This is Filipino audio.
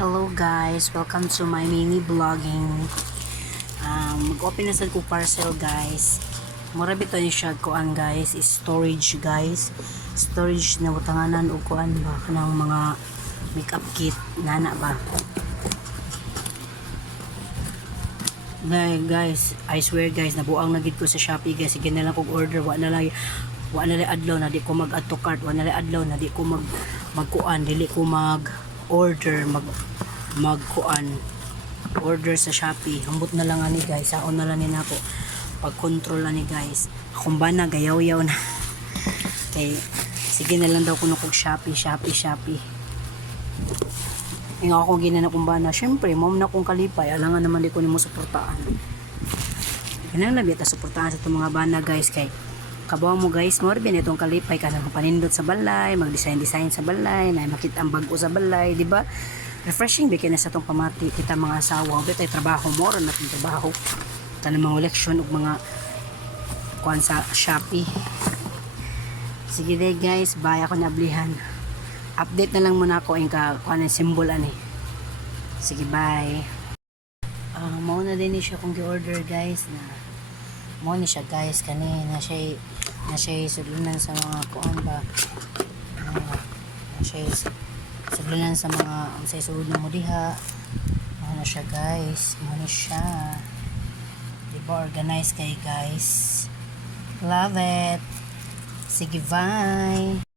Hello guys, welcome to my mini vlogging. Mag-open na sad ko parcel guys. Mura bito ni siya kuan guys, is storage guys. Storage na butanganan og kuan ba kanang mga makeup kit nana ba. Guys, I swear guys, nabuang na gid ko sa Shopee guys. Sige na lang kog order, wa na lang adlaw na di ko mag-add to cart, wa na lang adlaw na di ko magkuan, dili ko order magkuan order sa Shopee. Hambot na lang ani guys, saon na lang ni nako pag control ani guys. Akong bana gayaw-yaw na kay sige na lang daw kuno kog Shopee. Nga ako ginana kong bana, syempre mom na kong kalipay, alangan naman di ko nimo suportaan. Ganang labi ta suportahan sa itong mga bana guys, kay kabaw mo guys, mo rin itong kalipay ka nang panindot sa balay, mag-design sa balay, na makita ang bago sa balay, di ba? Refreshing bikin na sa itong pamati kita mga asawa, bit ay trabaho mo rin natin trabaho. Ito mga eleksyon ug mga kuan sa Shopee. Sige day guys, bye ako nablihan. Update na lang muna ako yung kuan ang symbol ani. Sige bye. Mao na din siya kung gi-order guys na mo ni siya guys kani na siya sudlanan sa mga kuan ba na siya sudlanan sa mga unsay sulod na mo diha na siya guys, mo ni siya diba organized kay guys, love it. Sige bye.